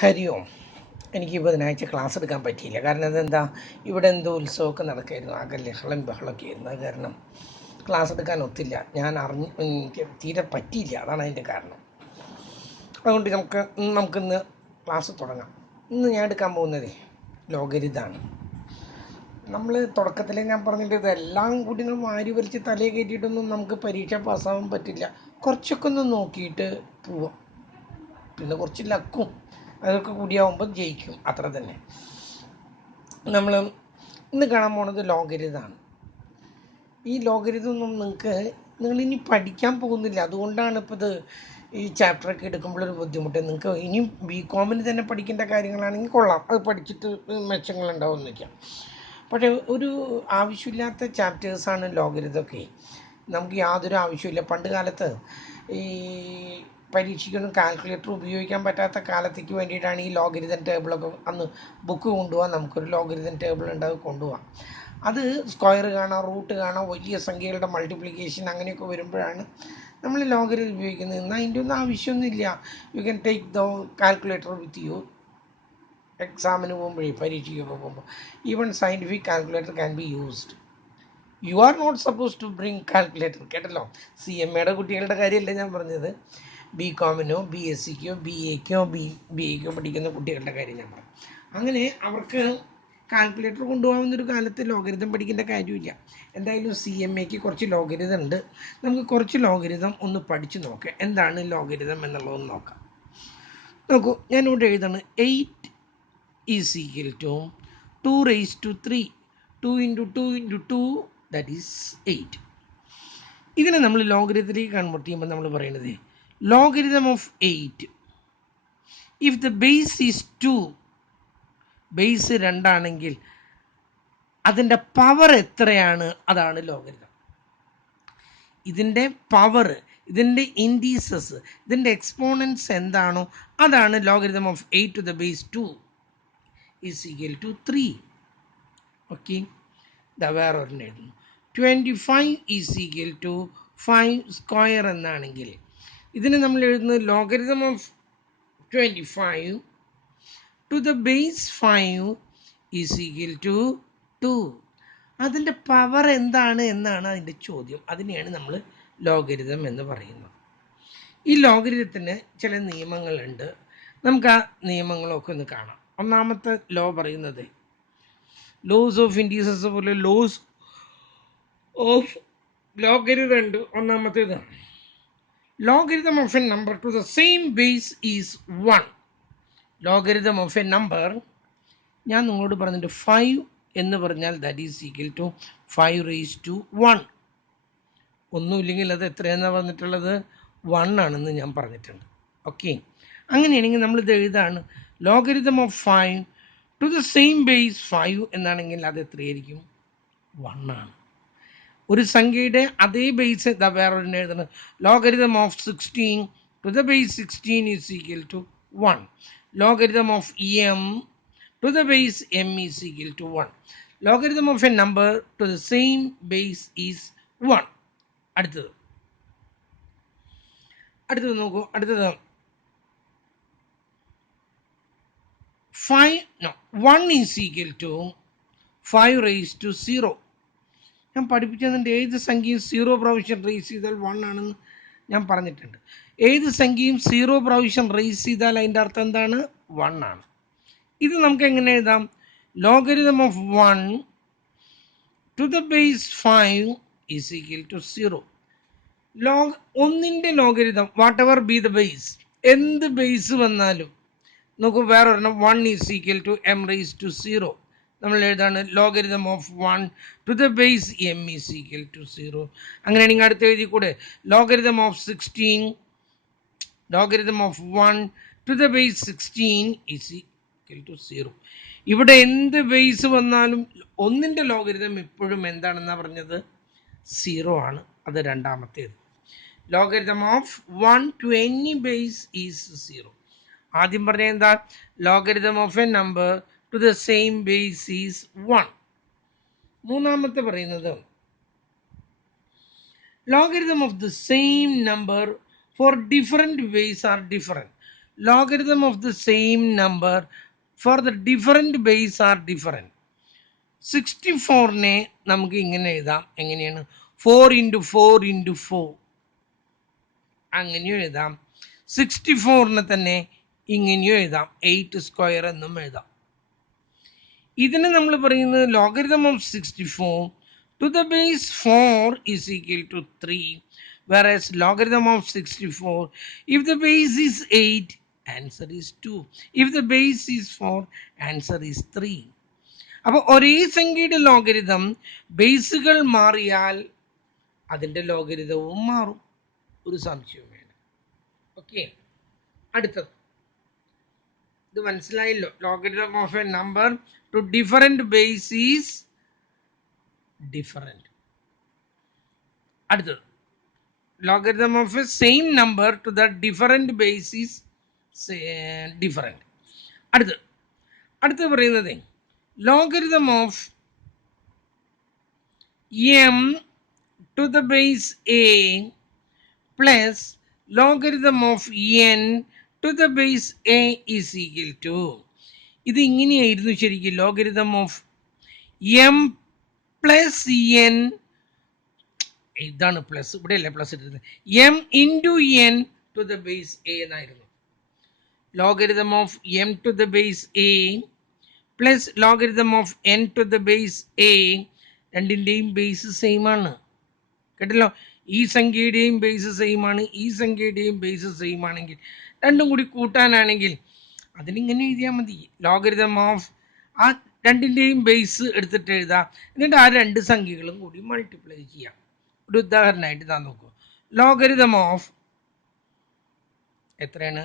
ഹരി ഓം. എനിക്ക് ബുധനാഴ്ച ക്ലാസ് എടുക്കാൻ പറ്റിയില്ല. കാരണം അതെന്താ, ഇവിടെ എന്തോ ഉത്സവമൊക്കെ നടക്കുമായിരുന്നു. ആകെ ലഹളം ബഹളമൊക്കെ ആയിരുന്നു. അത് കാരണം ക്ലാസ് എടുക്കാൻ ഒത്തില്ല. എനിക്ക് തീരെ പറ്റിയില്ല. അതാണ് അതിൻ്റെ കാരണം. അതുകൊണ്ട് നമുക്കിന്ന് ക്ലാസ് തുടങ്ങാം. ഇന്ന് ഞാൻ എടുക്കാൻ പോകുന്നത് ലോഗരിതാണ്. നമ്മൾ തുടക്കത്തിലേ ഞാൻ പറഞ്ഞിട്ട് ഇതെല്ലാം കൂടി വാരി വലിച്ച് തലയെ കയറ്റിയിട്ടൊന്നും നമുക്ക് പരീക്ഷ പാസ്സാവാൻ പറ്റില്ല. കുറച്ചൊക്കെ ഒന്ന് നോക്കിയിട്ട് പോവാം. പിന്നെ കുറച്ച് ലക്കും അതൊക്കെ കൂടിയാവുമ്പോൾ ജയിക്കും, അത്ര തന്നെ. നമ്മൾ ഇന്ന് കാണാൻ പോണത് ലോഗരിതമാണ്. ഈ ലോഗരിതൊന്നും നിങ്ങളിനി പഠിക്കാൻ പോകുന്നില്ല. അതുകൊണ്ടാണ് ഇപ്പോൾ ഇത് ഈ ചാപ്റ്ററൊക്കെ എടുക്കുമ്പോഴൊരു ബുദ്ധിമുട്ട്. നിങ്ങൾക്ക് ഇനിയും BCom തന്നെ പഠിക്കേണ്ട കാര്യങ്ങളാണെങ്കിൽ കൊള്ളാം, അത് പഠിച്ചിട്ട് മെച്ചങ്ങളുണ്ടാവുമെന്നില്ല. പക്ഷേ ഒരു ആവശ്യമില്ലാത്ത ചാപ്റ്റേഴ്സാണ് ലോഗരിതൊക്കെ. നമുക്ക് യാതൊരു ആവശ്യമില്ല. പണ്ട് കാലത്ത് ഈ പരീക്ഷയ്ക്കൊന്നും കാൽക്കുലേറ്റർ ഉപയോഗിക്കാൻ പറ്റാത്ത കാലത്തേക്ക് വേണ്ടിയിട്ടാണ് ഈ ലോഗരിതം ടേബിളൊക്കെ അന്ന് ബുക്ക് കൊണ്ടുപോകാൻ. നമുക്കൊരു ലോഗരിതം ടേബിൾ ഉണ്ടാവും, കൊണ്ടുപോകാം. അത് സ്ക്വയർ കാണാം, റൂട്ട് കാണാം, വലിയ സംഖ്യകളുടെ മൾട്ടിപ്ലിക്കേഷൻ അങ്ങനെയൊക്കെ വരുമ്പോഴാണ് നമ്മൾ ലോഗരിതം ഉപയോഗിക്കുന്നത്. എന്നാൽ അതിൻ്റെ ഒന്നും ആവശ്യമൊന്നുമില്ല. You can take the calculator with you. എക്സാമിന് പോകുമ്പോഴേ, പരീക്ഷയ്ക്കൊക്കെ പോകുമ്പോൾ even scientific calculator can be used. You are not suppose to bring calculator. കേട്ടല്ലോ, CMAയുടെ കുട്ടികളുടെ കാര്യമല്ല ഞാൻ പറഞ്ഞത്. BComനോ BSCക്കോ BAക്കോ BAക്കോ പഠിക്കുന്ന കുട്ടികളുടെ കാര്യം ഞാൻ പറഞ്ഞു. അങ്ങനെ അവർക്ക് കാൽക്കുലേറ്റർ കൊണ്ടുപോകുന്നൊരു കാലത്ത് ലോഗരിതം പഠിക്കേണ്ട കാര്യമില്ല. എന്തായാലും CMAക്ക് കുറച്ച് ലോഗരിതം ഉണ്ട്. നമുക്ക് കുറച്ച് ലോഗരിതം ഒന്ന് പഠിച്ചു നോക്കാം. എന്താണ് ലോഗരിതം എന്നുള്ളതൊന്ന് നോക്കാം. നോക്കൂ, ഞാനിവിടെ എഴുതാണ് 8 is equal to 2 raised to 3. 2 into 2 into 2, that is 8. ഇതിനെ നമ്മൾ ലോഗരിതത്തിലേക്ക് കൺവേർട്ട് ചെയ്യുമ്പോൾ നമ്മൾ പറയുന്നത് logarithm of 8 if the base is 2, base 2 ആണെങ്കിൽ അതിൻ്റെ പവർ എത്രയാണ്, അതാണ് ലോഗരിതം. ഇതിൻ്റെ പവർ, ഇതിൻ്റെ ഇൻഡീസസ്, ഇതിൻ്റെ എക്സ്പോണൻസ് എന്താണോ അതാണ് logarithm of 8 to the base 2 is equal to 3. Okay, വേറെ ഒരെണ്ണം എഴുതുന്നു. 25 ഈസ് ഈക്വൽ ടു 5 സ്ക്വയർ എന്നാണെങ്കിൽ ഇതിന് നമ്മൾ എഴുതുന്നത് logarithm of 25 to the base 5 is equal to 2. അതിൻ്റെ പവർ എന്താണ് എന്നാണ് അതിൻ്റെ ചോദ്യം. അതിനെയാണ് നമ്മൾ ലോഗരിതം എന്ന് പറയുന്നത്. ഈ ലോഗരിതത്തിന് ചില നിയമങ്ങളുണ്ട്. നമുക്ക് ആ നിയമങ്ങളൊക്കെ ഒന്ന് കാണാം. ഒന്നാമത്തെ ലോ പറയുന്നത് ലോസ് ഓഫ് ഇൻഡീസസ് പോലെ ലോസ് ഓഫ് ലോഗരിതം ഉണ്ട്. ഒന്നാമത്തേത് logarithm of a number to the same base is 1. Logarithm of a number, ഞാൻ നിങ്ങളോട് പറഞ്ഞിട്ട് 5 എന്ന് പറഞ്ഞാൽ that is equal to 5 raised to 1. ഒന്നുമില്ലെങ്കിൽ അത് എത്രയെന്നാണ് പറഞ്ഞിട്ടുള്ളത്, 1 ആണെന്ന് ഞാൻ പറഞ്ഞിട്ടുണ്ട്. ഓക്കെ, അങ്ങനെയാണെങ്കിൽ നമ്മളിത് എഴുതാണ് logarithm of 5 to the same base 5 എന്നാണെങ്കിൽ അത് എത്രയായിരിക്കും, 1 ആണ്. ഒരു സംഖ്യയുടെ അതേ ബേസ് വേറൊരു എഴുതണം. Logarithm of 16 to the base 16 is equal to 1. Logarithm of m to the base m is equal to 1. Logarithm of a number to the same base is 1. അടുത്തത് നോക്കൂ. അടുത്തത് 1 is equal to 5 raised to 0. ഞാൻ പഠിപ്പിച്ചതിൻ്റെ ഏത് സംഖ്യയും 0 പ്രാവശ്യം raise ചെയ്താൽ 1 ആണെന്ന് ഞാൻ പറഞ്ഞിട്ടുണ്ട്. ഏത് സംഖ്യയും 0 പ്രാവശ്യം റേസ് ചെയ്താൽ അതിൻ്റെ അർത്ഥം എന്താണ്, 1 ആണ്. ഇത് നമുക്ക് എങ്ങനെ എഴുതാം, logarithm of 1 to the base 5 is equal to 0. ഒന്നിൻ്റെ logarithm whatever be the base, എന്ത് ബേസ് വന്നാലും നോക്കൂ. വേറെ ഒരെണ്ണം 1 is equal to m raise to 0. നമ്മൾ എഴുതാണ് logarithm of 1 to the base m is equal to 0. അങ്ങനെയാണെങ്കിൽ അടുത്ത് എഴുതി കൂടെ logarithm of 16, logarithm of 1 to the base 16 is equal to 0. ഇവിടെ എന്ത് ബേസ് വന്നാലും ഒന്നിൻ്റെ ലോഗരിതം എപ്പോഴും എന്താണെന്നാണ് പറഞ്ഞത്, 0 ആണ്. അത് രണ്ടാമത്തേത്. Logarithm of 1 to any base is 0. ആദ്യം പറഞ്ഞ എന്താ, logarithm of a number to the same base is 1. മൂന്നാമത്തെ പറയുന്നത് logarithm of the same number for different base are different. Logarithm of the same number for the different base are different. 64നെ നമുക്ക് ഇങ്ങനെ എഴുതാം. എങ്ങനെയാണ്? 4 × 4 × 4 അങ്ങനെയും എഴുതാം. 64നെ തന്നെ ഇങ്ങനെയും എഴുതാം. 8² എന്നും എഴുതാം. ഇതിന് നമ്മൾ പറയുന്നത് logarithm of 64 to the base 4 is equal to 3. whereas logarithm of 64, if the base is 8, answer is 2. if the base is 4, answer is 3. അപ്പോൾ ഒരേ സംഖ്യയുടെ ലോഗരിതം ബേസുകൾ മാറിയാൽ അതിൻ്റെ ലോഗരിതവും മാറും. ഒരു സംശയവും വേണം. ഓക്കെ, അടുത്തത് ഇത് മനസ്സിലായല്ലോ. Logarithm of a number to different base is different. അടുത്തത് logarithm of a same number to the different base is different. അടുത്ത് പറയുന്നത് logarithm of m to the base a plus logarithm of n to the base a is equal to. ഇത് ഇങ്ങനെയായിരുന്നു ശരിക്കും. logarithm of m plus n, ഇതാണ് plus, ഇവിടെ അല്ലേ plus ഇട്ടിരുന്നത്, M into N to the base A എന്നായിരുന്നു. Logarithm of M to the base A plus logarithm of N to the base A, രണ്ടിൻ്റെയും base same ആണ്. കേട്ടല്ലോ, ഈ സംഖ്യയുടെയും base same ആണ്, ഈ സംഖ്യയുടെയും ബേസ് സെയിം ആണെങ്കിൽ രണ്ടും കൂടി കൂട്ടാനാണെങ്കിൽ അതിനിങ്ങനെ എഴുതിയാൽ മതി. ലോഗരിതം ഓഫ് ആ രണ്ടിൻ്റെയും ബേസ് എടുത്തിട്ട് എഴുതാം. എന്നിട്ട് ആ രണ്ട് സംഖ്യകളും കൂടി മൾട്ടിപ്ലൈ ചെയ്യാം. ഒരു ഉദാഹരണമായിട്ട് ഞാൻ നോക്കൂ. ലോഗരിതം ഓഫ് എത്രയാണ്?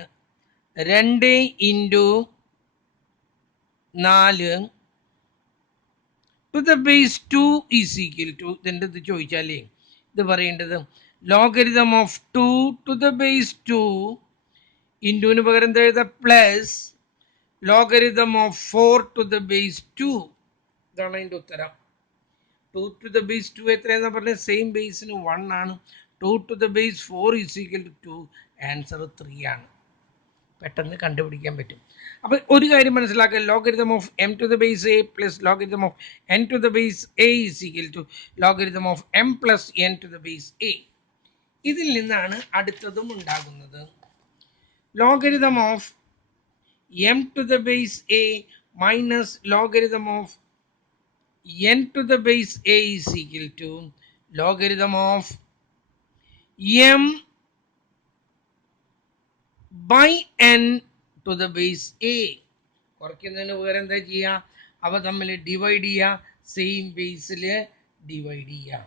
2 × 4 to the base 2 is equal to, ഇതിൻ്റെ ഇത് ചോദിച്ചാലേ ഇത് പറയേണ്ടത് logarithm of 2 to the base 2 ഇൻറ്റുവിന് പകരം എന്താ എഴുതാം? Plus logarithm of 4 to the base 2. ഇതാണ് അതിൻ്റെ ഉത്തരം. 2 to the base 2 എത്രയാണെന്ന് പറഞ്ഞാൽ സെയിം ബേസിന് 1 ആണ്. 2 to the base 4 is equal to 2. Answer 3 ആണ്. പെട്ടെന്ന് കണ്ടുപിടിക്കാൻ പറ്റും. അപ്പോൾ ഒരു കാര്യം മനസ്സിലാക്കുക, logarithm of M to the base A plus logarithm of N to the base a is equal to logarithm of m plus n to the base a. ഇതിൽ നിന്നാണ് അടുത്തതും ഉണ്ടാകുന്നത്. Logarithm of M to the base a minus logarithm of n to the base a is equal to logarithm of m by n to the base a. കുറയ്ക്കുന്നതിന് പകരം എന്താ ചെയ്യുക? അവ തമ്മിൽ ഡിവൈഡ് ചെയ്യുക, സെയിം ബേസിൽ ഡിവൈഡ് ചെയ്യുക.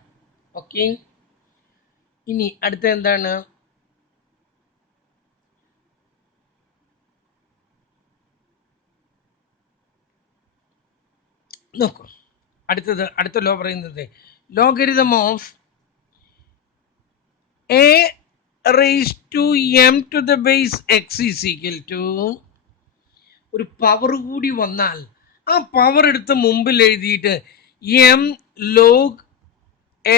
ഓക്കെ, ഇനി അടുത്ത എന്താണ്? നോക്കൂ, അടുത്ത ലോ പറയുന്നത് logarithm of a raise to m to the base x is equal to, ഒരു പവർ കൂടി വന്നാൽ ആ പവർ എടുത്ത് മുമ്പിൽ എഴുതിയിട്ട് m log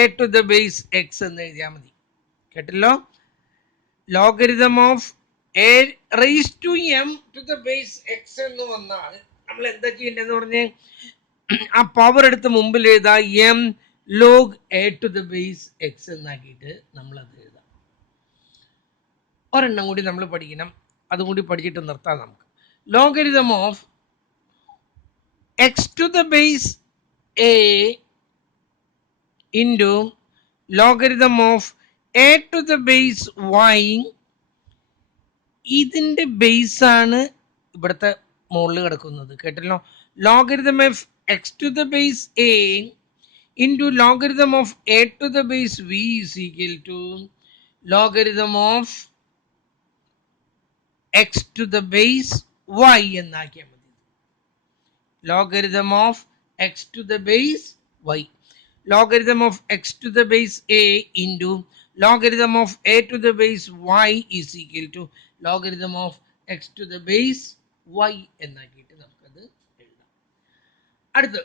A to the base x എന്ന് എഴുതിയാൽ മതി. കേട്ടല്ലോ, logarithm of a raise to m to the base x എന്ന് വന്നാൽ നമ്മൾ എന്താ ചെയ്യേണ്ടതെന്ന് പറഞ്ഞേ, ആ പവർ എടുത്ത് മുമ്പിൽ എഴുതാ M log A to the base X എന്നാക്കിയിട്ട് നമ്മളത് എഴുതാം. ഒരെണ്ണം കൂടി നമ്മൾ പഠിക്കണം, അതും കൂടി പഠിച്ചിട്ട് നിർത്താം നമുക്ക്. Logarithm of x to the base a into logarithm of A to the base y. ഇതിൻ്റെ ബേസാണ് ഇവിടുത്തെ മുകളിൽ കിടക്കുന്നത്. കേട്ടല്ലോ, logarithm of x to the base a into logarithm of a to the base v is equal to logarithm of x to the base y എന്നാക്കിയാൽ മതി. logarithm of x to the base y, logarithm of x to the base a into logarithm of a to the base y is equal to logarithm of x to the base y എന്നാക്കിയിട്ട് നമുക്കത് എഴുതാം. അടുത്ത്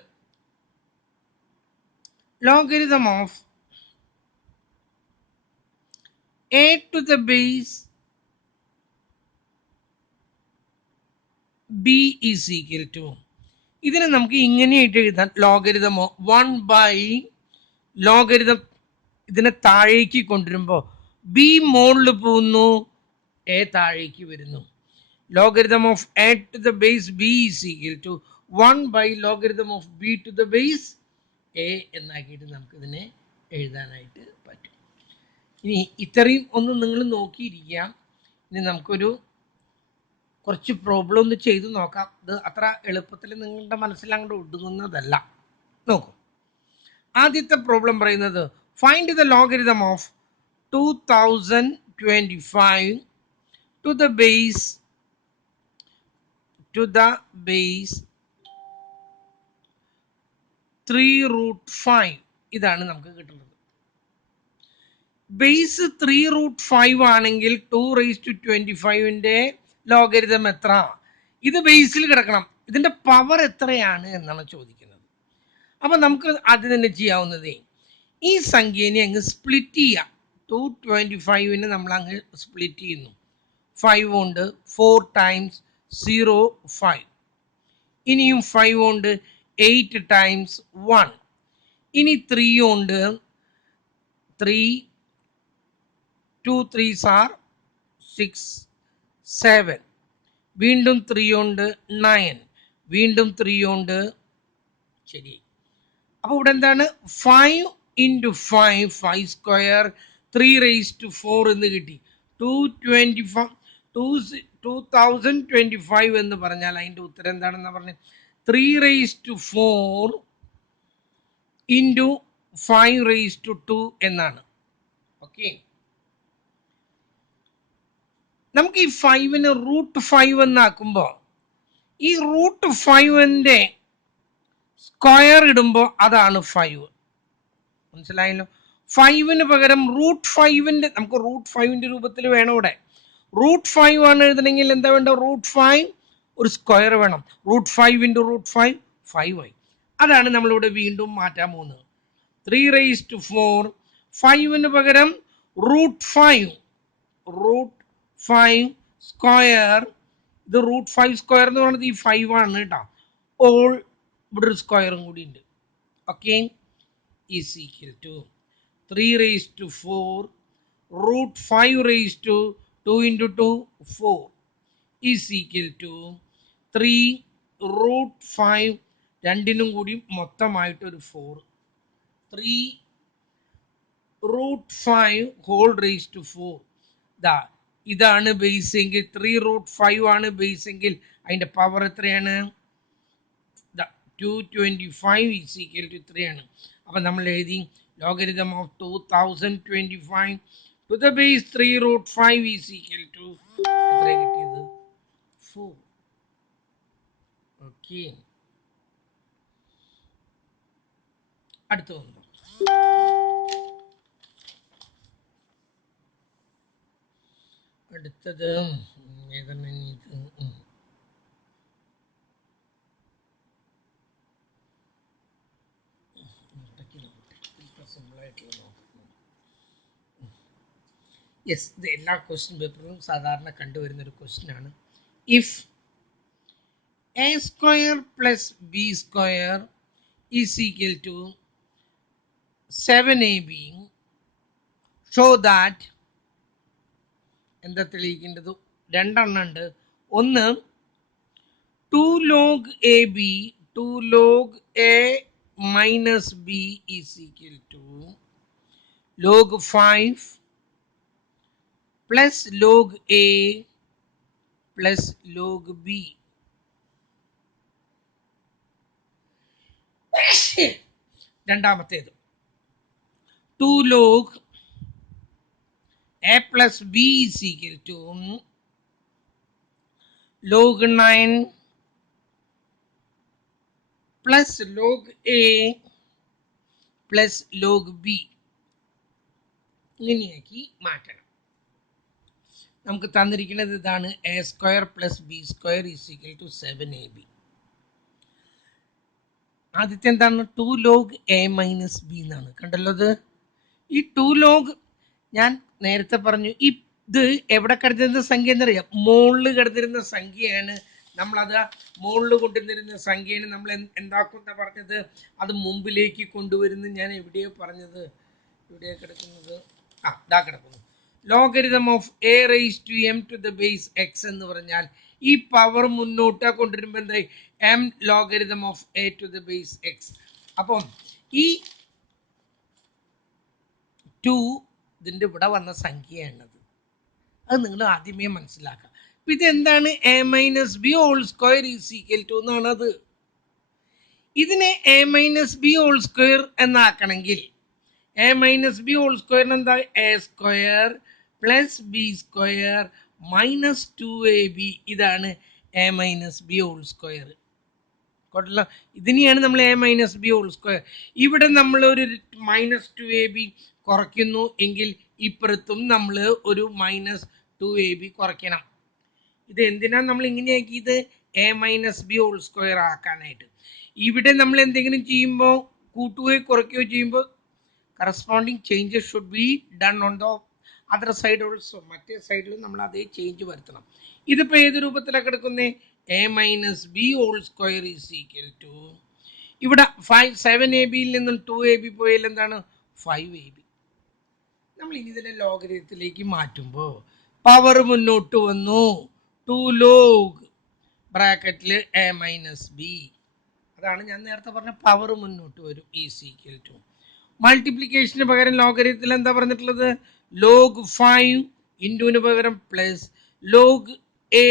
logarithm of a to the base b is equal to, ഇതിനെ നമുക്ക് ഇങ്ങനെയായിട്ട് എഴുതാൻ, ലോഗരിതമോ 1 logarithm ഇതിനെ താഴേക്ക് കൊണ്ടുവരുമ്പോൾ B മുകളിൽ പോകുന്നു, എ താഴേക്ക് വരുന്നു. Logarithm of A to the base B is equal to 1 logarithm of B to the base A എന്നാക്കിയിട്ട് നമുക്കിതിനെ എഴുതാനായിട്ട് പറ്റും. ഇനി ഇത്രയും ഒന്ന് നിങ്ങൾ നോക്കിയിരിക്കാം. ഇനി നമുക്കൊരു കുറച്ച് പ്രോബ്ലം ഒന്ന് ചെയ്ത് നോക്കാം. ഇത് അത്ര എളുപ്പത്തിൽ നിങ്ങളുടെ മനസ്സിൽ അങ്ങോട്ട് ഒടുങ്ങുന്നതല്ല. നോക്കൂ, ആദ്യത്തെ പ്രോബ്ലം പറയുന്നത് find the logarithm of 2025 to the base 3√5. ഇതാണ് നമുക്ക് കിട്ടുന്നത്. ബേസ് 3√5 ആണെങ്കിൽ 2⁻25ന്റെ ലോഗരിതം എത്ര? ഇത് ബേസിൽ കിടക്കണം. ഇതിന്റെ പവർ എത്രയാണ് എന്നാണ് ചോദിക്കുന്നത്. അപ്പൊ നമുക്ക് ആദ്യം തന്നെ ചെയ്യാവുന്നതേ ഈ സംഖ്യനെ അങ്ങ് സ്പ്ലിറ്റ് ചെയ്യാം. 225നെ നമ്മൾ അങ്ങ് സ്പ്ലിറ്റ് ചെയ്യുന്നു. 5 കൊണ്ട് 4 times 0 5. ഇനിയും 5 കൊണ്ട് 8 times 1. ഇനി 3 കൊണ്ട് 3 2 3s are 6 7. വീണ്ടും 3 കൊണ്ട് 9. വീണ്ടും 3 കൊണ്ട് ശരി. അപ്പോൾ ഇവിടെ എന്താണ് 5 into 5 5 square 3⁻4 എന്ന് കിട്ടി. 2025 എന്ന് പറഞ്ഞാൽ അതിൻ്റെ ഉത്തരം എന്താണെന്ന് പറഞ്ഞത് 3⁻4 into 5⁻2 എന്നാണ്. ഓക്കെ, നമുക്ക് ഈ 5നെ √5 എന്നാക്കുമ്പോൾ ഈ √5ന്റെ സ്ക്വയർ ഇടുമ്പോൾ അതാണ് 5. മനസ്സിലായല്ലോ? 5ന് പകരം √5ന്റെ നമുക്ക് √5ന്റെ രൂപത്തിൽ വേണം. ഇവിടെ √5 ആണ് എഴുതണമെങ്കിൽ എന്താ വേണ്ട? √5 ഒരു സ്ക്വയർ വേണം. √5 into √5 5 ആയി. അതാണ് നമ്മളിവിടെ വീണ്ടും മാറ്റാൻ പോകുന്നത്. 3⁻4 5ന് പകരം √5 സ്ക്വയർ. ഇത് √5 സ്ക്വയർ എന്ന് പറയുന്നത് ഈ 5 ആണ് കേട്ടോ. ഓൾ ഇവിടെ ഒരു സ്ക്വയറും കൂടി ഉണ്ട്. Okay, is equal to 3⁻4 √5⁻2 2 into 2 4 is equal to 3√5 രണ്ടിനും കൂടി മൊത്തമായിട്ടൊരു 4. 3√5 whole⁻4. ഇതാണ് ബേസ് എങ്കിൽ 3√5 ആണ് ബേസ് എങ്കിൽ അതിൻ്റെ പവർ എത്രയാണ്? 225 ഈസ് ഈക്വൽ ടു 3 ആണ്. അപ്പം നമ്മൾ എഴുതി logarithm of 2025 to the base 3√5 is equal to എത്ര കിട്ടിയത്? 4. ഓക്കെ, അടുത്ത വന്നു. അടുത്തത് ഏതാണ്? യെസ്, ഇത് എല്ലാ ക്വസ്റ്റ്യൻ പേപ്പറിലും സാധാരണ കണ്ടുവരുന്നൊരു ക്വസ്റ്റ്യൻ ആണ്. If a square plus B square is equal to 7ab, show that എന്താ തെളിയിക്കേണ്ടത്? രണ്ടെണ്ണം ഉണ്ട്. ഒന്ന് 2 log ab 2 log a minus b is equal to log 5 plus log a plus log b. രണ്ടാമത്തേത് 2 log a plus b is equal to log 9 plus log a plus log b. ഇങ്ങനെയാക്കി മാറ്റണം. നമുക്ക് തന്നിരിക്കുന്നത് ഇതാണ്. A square plus B square is equal to 7ab. ആദ്യത്തെ എന്താണ്? 2 log a minus B എന്നാണ്. കണ്ടല്ലോ ഇത്. ഈ 2 log ഞാൻ നേരത്തെ പറഞ്ഞു ഇത് എവിടെ കിടന്നിരുന്ന സംഖ്യ എന്നറിയാം? മുകളിൽ കിടന്നിരുന്ന സംഖ്യയാണ് നമ്മളത് മുകളിൽ കൊണ്ടുവന്നിരുന്ന സംഖ്യയാണ് നമ്മൾ എന്താക്കുന്ന പറഞ്ഞത്, അത് മുമ്പിലേക്ക് കൊണ്ടുവരുന്നു. ഞാൻ എവിടെയോ പറഞ്ഞത്, എവിടെയോ കിടക്കുന്നത്, ഇതാ കിടക്കുന്നു. Logarithm of a raise to m to the base x എന്ന് പറഞ്ഞാൽ ഈ പവർ മുന്നോട്ട് കൊണ്ടുവരുമ്പോൾ എന്തായി, m logarithm of A to the base x. അപ്പം ഈ 2 ഇതിൻ്റെ ഇവിടെ വന്ന സംഖ്യയാണത്. അത് നിങ്ങൾ ആദ്യമേ മനസ്സിലാക്കുക. അപ്പം ഇതെന്താണ്, a minus B whole square is equal to എന്നാണത്. ഇതിനെ a minus B whole square എന്നാക്കണമെങ്കിൽ എ മൈനസ് ബി ഹോൾ സ്ക്വയറിന് എന്താ, a square plus B square minus 2ab. ഇതാണ് a minus B whole square. കേട്ടല്ലോ, ഇതിനെയാണ് നമ്മൾ a minus B whole square. ഇവിടെ നമ്മൾ ഒരു മൈനസ് 2ab കുറയ്ക്കുന്നു എങ്കിൽ ഇപ്പുറത്തും നമ്മൾ ഒരു മൈനസ് 2ab കുറയ്ക്കണം. ഇത് എന്തിനാണ് നമ്മൾ ഇങ്ങനെയാക്കിയത്, A minus B whole square ആക്കാനായിട്ട്. ഇവിടെ നമ്മൾ എന്തെങ്കിലും ചെയ്യുമ്പോൾ കൂട്ടുകയോ കുറയ്ക്കുകയോ ചെയ്യുമ്പോൾ corresponding changes should be done on the other side also. മറ്റേ സൈഡിലും നമ്മൾ അതേ ചേഞ്ച് വരുത്തണം. ഇതിപ്പോൾ ഏത് രൂപത്തിലാണ് കിടക്കുന്നത്, a minus B whole square is equal to, ഇവിടെ 7ab നിന്നും 2ab പോയാൽ എന്താണ് 5ab. നമ്മൾ ഇനി ഇതിനെ ലോഗരിതത്തിലേക്ക് മാറ്റുമ്പോൾ പവർ മുന്നോട്ട് വന്നു, 2 ലോഗ് ബ്രാക്കറ്റിൽ എ മൈനസ് ബി. അതാണ് ഞാൻ നേരത്തെ പറഞ്ഞ പവർ മുന്നോട്ട് വരും ഈസ് ഈക്വൽ ടു. മൾട്ടിപ്ലിക്കേഷന് പകരം ലോഗരിതത്തിൽ എന്താ പറഞ്ഞിട്ടുള്ളത്, ലോഗ് 5 ഇൻറ്റുവിന് പകരം plus log A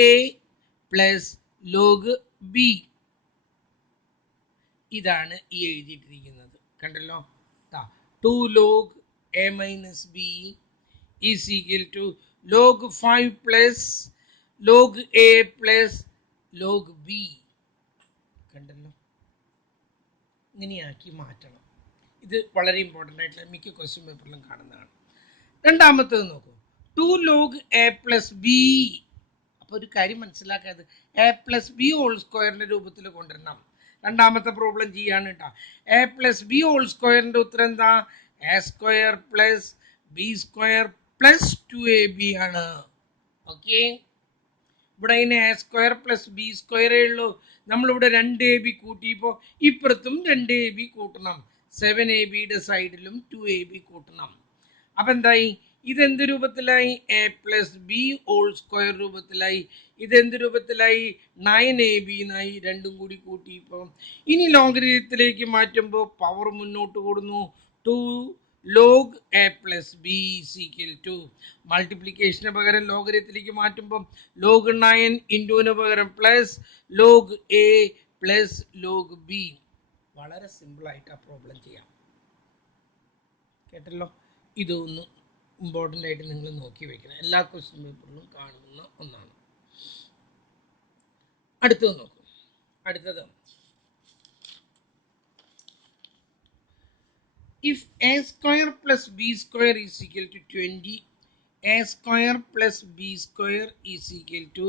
plus log b. ഇതാണ് ഈ എഴുതിയിട്ടിരിക്കുന്നത്, കണ്ടല്ലോ. 2 log a minus b is equal to log 5 plus log A plus log b. കണ്ടല്ലോ, ഇങ്ങനെയാക്കി മാറ്റണം. ഇത് വളരെ ഇമ്പോർട്ടൻ്റ് ആയിട്ടുള്ള മിക്ക ക്വസ്റ്റ്യൻ പേപ്പറിലും കാണുന്നതാണ്. രണ്ടാമത്തേത് നോക്കൂ, 2 ലോഗ് എ പ്ലസ് ബി. അപ്പോൾ ഒരു കാര്യം മനസ്സിലാക്കാത്, എ പ്ലസ് ബി ഹോൾ സ്ക്വയറിൻ്റെ രൂപത്തിൽ കൊണ്ടുവരണം. രണ്ടാമത്തെ പ്രോബ്ലം ചെയ്യാണ് കേട്ടോ. എ പ്ലസ് ബി ഹോൾ സ്ക്വയറിൻ്റെ ഉത്തരം എന്താ, a square plus B square plus 2ab ആണ്. ഓക്കെ, ഇവിടെ അതിന് എ സ്ക്വയർ പ്ലസ് ബി സ്ക്വയറേ ഉള്ളൂ. നമ്മളിവിടെ 2ab കൂട്ടിയപ്പോൾ ഇപ്പുറത്തും 2ab കൂട്ടണം. 7ab സൈഡിലും 2ab കൂട്ടണം. അപ്പം എന്തായി, ഇതെന്ത് രൂപത്തിലായി, A plus B whole square രൂപത്തിലായി. ഇതെന്ത് രൂപത്തിലായി, 9ab എന്നായി. രണ്ടും കൂടി കൂട്ടിയപ്പോൾ ഇനി ലോഗരിതത്തിലേക്ക് മാറ്റുമ്പോൾ പവർ മുന്നോട്ട് കൂടുന്നു. 2 log A plus B is equal to, മൾട്ടിപ്ലിക്കേഷന് പകരം ലോഗരിതത്തിലേക്ക് മാറ്റുമ്പോൾ ലോഗ് 9 ഇൻറ്റുവിന് പകരം plus log A plus log B. വളരെ സിമ്പിളായിട്ട് ആ പ്രോബ്ലം ചെയ്യാം. കേട്ടല്ലോ, ഇതൊന്ന് ഇമ്പോർട്ടൻ്റ് ആയിട്ട് നിങ്ങൾ നോക്കി വെക്കണം. എല്ലാ ക്വസ്റ്റ്യൻ പേപ്പറിലും കാണുന്ന ഒന്നാണ്. അടുത്തത് നോക്കൂ. അടുത്തത്, if a square plus b square is equal to 20, a square plus b square is equal to